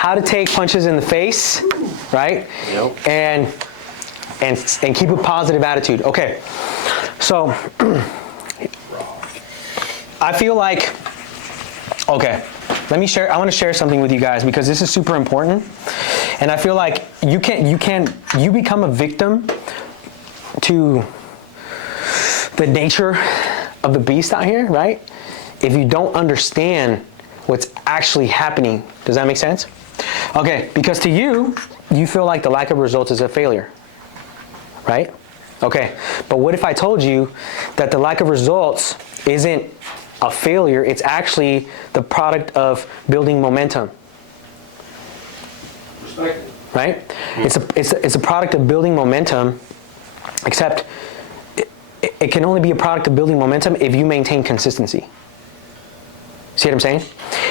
how to take punches in the face, right? Yep. And keep a positive attitude. Okay, so I feel like, okay, let me share. I want to share something with you guys because this is super important, and I feel like you become a victim to the nature of the beast out here, right? If you don't understand what's actually happening. Does that make sense? Okay, because to you feel like the lack of results is a failure, right? Okay, but what if I told you that the lack of results isn't a failure, it's actually the product of building momentum, right? It's a product of building momentum, except it can only be a product of building momentum if you maintain consistency. See what I'm saying?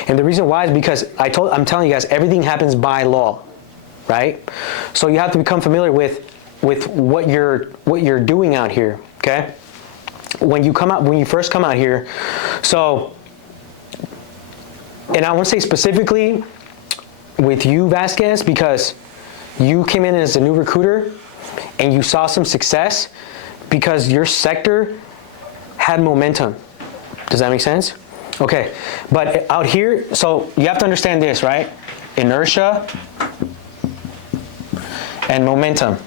And the reason why is because I'm telling you guys, everything happens by law, right? So you have to become familiar with what you're doing out here, okay? When you first come out here, so, and I want to say specifically with you, Vasquez, because you came in as a new recruiter and you saw some success because your sector had momentum. Does that make sense? Okay, but out here, so you have to understand this, right? Inertia and momentum.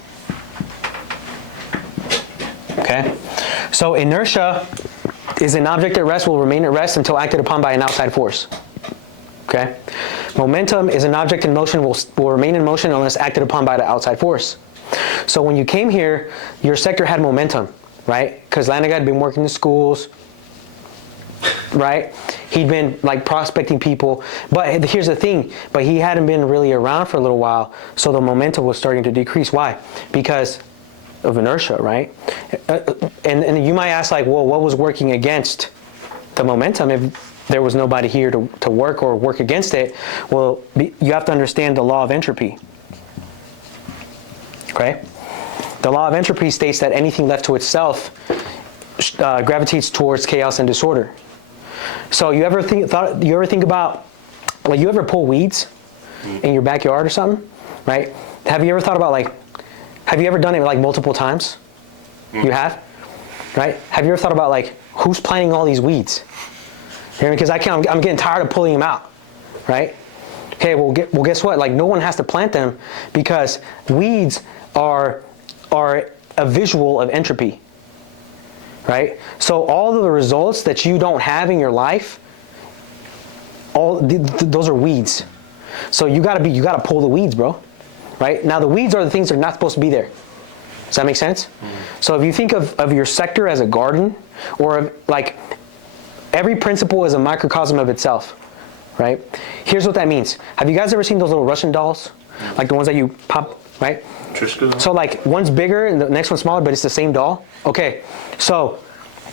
Okay, so inertia is an object at rest will remain at rest until acted upon by an outside force. Okay, momentum is an object in motion will remain in motion unless acted upon by the outside force. So when you came here, your sector had momentum, right? Because Lanigan had been working in schools, right? He'd been like prospecting people, but here's the thing, but he hadn't been really around for a little while, so the momentum was starting to decrease. Why? Because of inertia, right? And you might ask like, well, what was working against the momentum if there was nobody here to work or work against it? Well, you have to understand the law of entropy, okay? The law of entropy states that anything left to itself gravitates towards chaos and disorder. So you ever think about, like, you ever pull weeds in your backyard or something, right? Have you ever thought about have you ever done it like multiple times? You have, right? Have you ever thought about like, who's planting all these weeds? You know, because I'm getting tired of pulling them out, right? Okay, well guess what? Like, no one has to plant them because weeds are a visual of entropy. Right? So all of the results that you don't have in your life, those are weeds. So you gotta pull the weeds, bro. Right? Now the weeds are the things that are not supposed to be there. Does that make sense? So if you think of your sector as a garden, or like every principle is a microcosm of itself, right? Here's what that means. Have you guys ever seen those little Russian dolls? Like the ones that you pop, right? So like one's bigger and the next one's smaller, but it's the same doll. Okay, so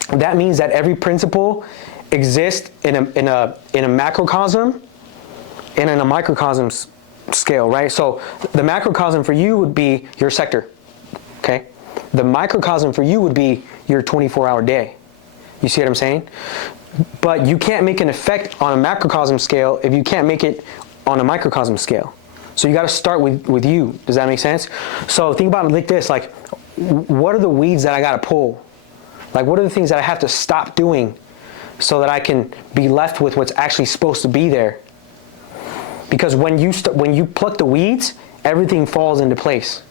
that means that every principle exists in a macrocosm and in a microcosm scale, right? So the macrocosm for you would be your sector, okay? The microcosm for you would be your 24-hour day. You see what I'm saying? But you can't make an effect on a macrocosm scale if you can't make it on a microcosm scale. So you got to start with you. Does that make sense? So think about it like this, like, what are the weeds that I got to pull? Like, what are the things that I have to stop doing so that I can be left with what's actually supposed to be there? Because when you pluck the weeds, everything falls into place.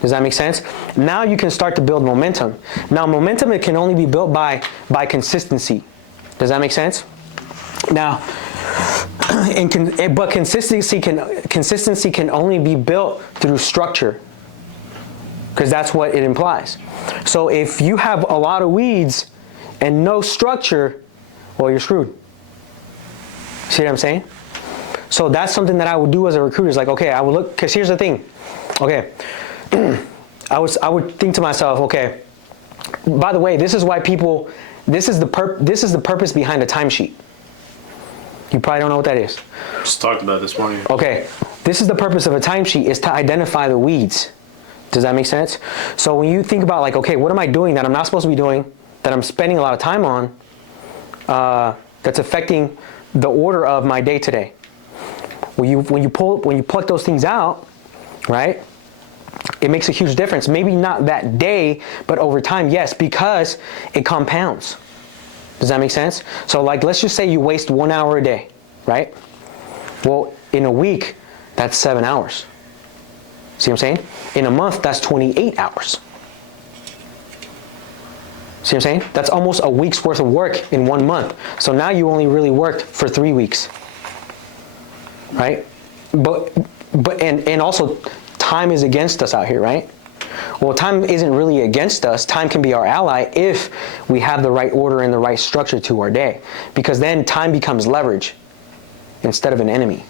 Does that make sense? Now you can start to build momentum. Now momentum, it can only be built by consistency. Does that make sense? Now, but consistency can only be built through structure, because that's what it implies. So if you have a lot of weeds and no structure, well, you're screwed. See what I'm saying? So that's something that I would do as a recruiter. Is like, okay, I would look, because here's the thing. Okay, I would think to myself, okay, by the way, this is why people, this is the purpose behind a timesheet. You probably don't know what that is. Just talked about this morning. Okay, this is the purpose of a timesheet, is to identify the weeds. Does that make sense? So when you think about like, okay, what am I doing that I'm not supposed to be doing, that I'm spending a lot of time on, that's affecting the order of my day today? when you pluck those things out, right? It makes a huge difference. Maybe not that day, but over time, yes, because it compounds. Does that make sense? So like, let's just say you waste 1 hour a day, right? Well, in a week, that's 7 hours. See what I'm saying? In a month, that's 28 hours. See what I'm saying? That's almost a week's worth of work in 1 month. So now you only really worked for 3 weeks, right? And also, time is against us out here, right? Well, time isn't really against us. Time can be our ally if we have the right order and the right structure to our day, because then time becomes leverage instead of an enemy.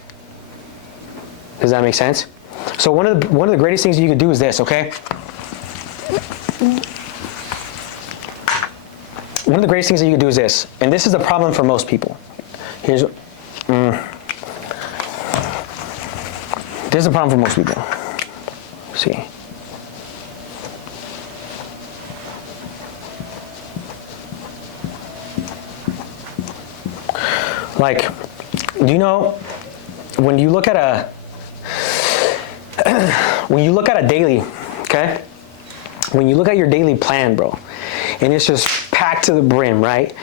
Does that make sense? So one of the greatest things you could do is this, okay? One of the greatest things that you can do is this, and this is a problem for most people. This is a problem for most people. Let's see. Like, do you know when you look at a daily, okay? When you look at your daily plan, bro, and it's just packed to the brim, right?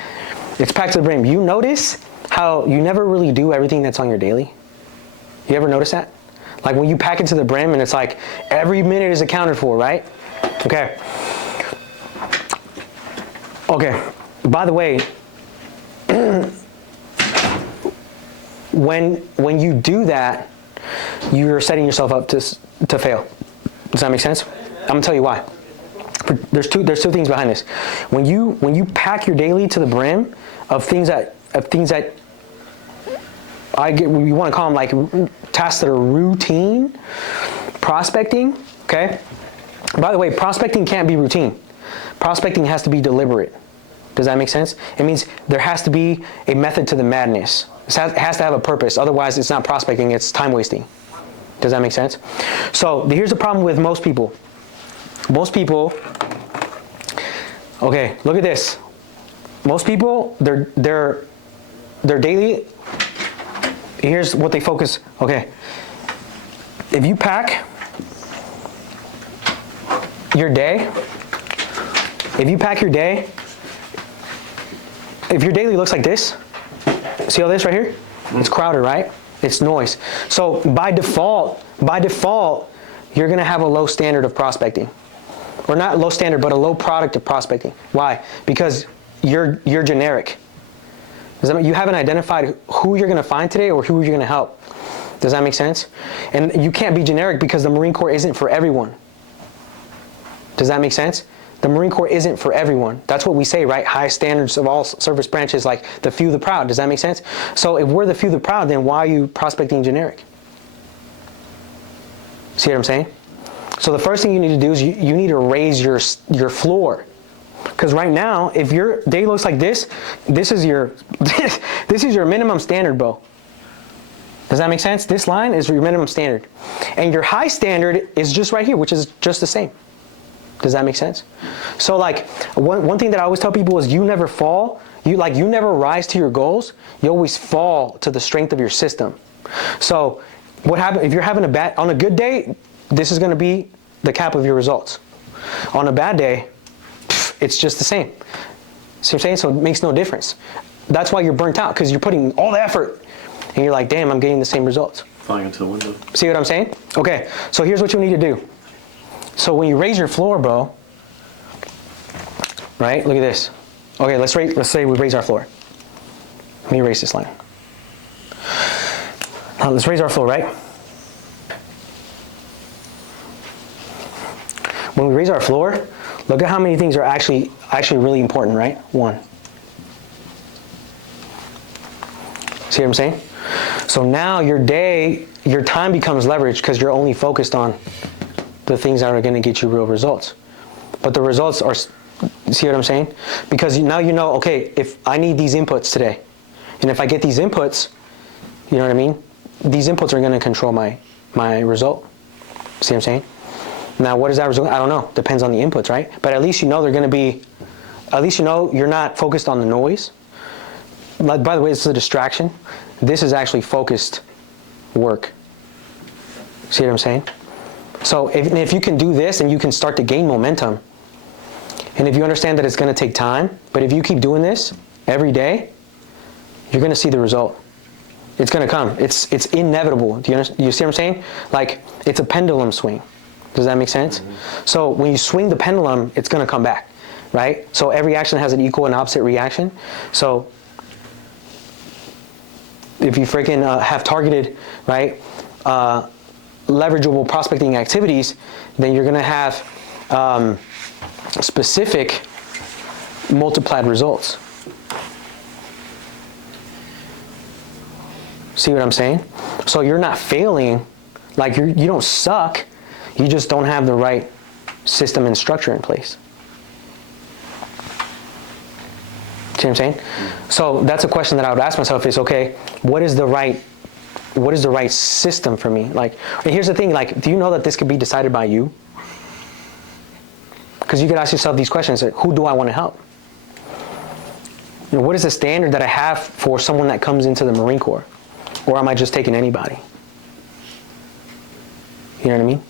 It's packed to the brim. You notice how you never really do everything that's on your daily? You ever notice that? Like when you pack it to the brim and it's like every minute is accounted for, right? Okay. Okay. By the way, when you do that, you're setting yourself up to fail. Does that make sense? I'm gonna tell you why. There's two things behind this. When you pack your daily to the brim of things that we want to call them like tasks that are routine, prospecting, okay? By the way, prospecting can't be routine. Prospecting has to be deliberate. Does that make sense? It means there has to be a method to the madness. It has to have a purpose. Otherwise, it's not prospecting, it's time wasting. Does that make sense? So here's the problem with most people. Most people, okay, look at this. Most people, their daily, here's what they focus, okay. If you pack your day, if your daily looks like this, see all this right here? It's crowded, right? It's noise. So by default, you're gonna have a low standard of prospecting. Or not low standard, but a low product of prospecting. Why? Because you're generic. Does that mean you haven't identified who you're gonna find today or who you're gonna help? Does that make sense? And you can't be generic because the Marine Corps isn't for everyone. Does that make sense? The Marine Corps isn't for everyone. That's what we say, right? High standards of all service branches, like the few, the proud. Does that make sense? So if we're the few, the proud, then why are you prospecting generic? See what I'm saying? So the first thing you need to do is you need to raise your floor. Because right now, if your day looks like this, this is your minimum standard, bro. Does that make sense? This line is your minimum standard. And your high standard is just right here, which is just the same. Does that make sense? So like, one thing that I always tell people is you never fall. You never rise to your goals. You always fall to the strength of your system. So what happens if you're having on a good day, this is going to be the cap of your results. On a bad day, it's just the same. See what I'm saying? So it makes no difference. That's why you're burnt out, because you're putting all the effort and you're like, damn, I'm getting the same results. Flying into the window. See what I'm saying? Okay, so here's what you need to do. So when you raise your floor, bro, right? Look at this. Okay, let's say we raise our floor. Let me erase this line. Now let's raise our floor, right? When we raise our floor, look at how many things are actually really important, right? 1. See what I'm saying? So now your time becomes leverage because you're only focused on the things that are going to get you real results. But the results are, see what I'm saying? Because now you know, okay, if I need these inputs today, and if I get these inputs, you know what I mean? These inputs are going to control my result. See what I'm saying? Now, what is that result? I don't know. Depends on the inputs, right? But at least you know they're going to be, at least you know you're not focused on the noise. By the way, this is a distraction. This is actually focused work. See what I'm saying? So if you can do this and you can start to gain momentum, and if you understand that it's going to take time, but if you keep doing this every day, you're going to see the result. It's going to come. It's inevitable. Do you see what I'm saying? Like, it's a pendulum swing. Does that make sense? Mm-hmm. So when you swing the pendulum, it's going to come back, right? So every action has an equal and opposite reaction. So if you freaking have targeted, right, leverageable prospecting activities, then you're going to have specific multiplied results. See what I'm saying? So you're not failing, like you don't suck, you just don't have the right system and structure in place. See what I'm saying? So that's a question that I would ask myself is, okay, what is the right system for me? Like, and here's the thing, like, do you know that this could be decided by you? Because you could ask yourself these questions, like, who do I want to help? You know, what is the standard that I have for someone that comes into the Marine Corps? Or am I just taking anybody? You know what I mean?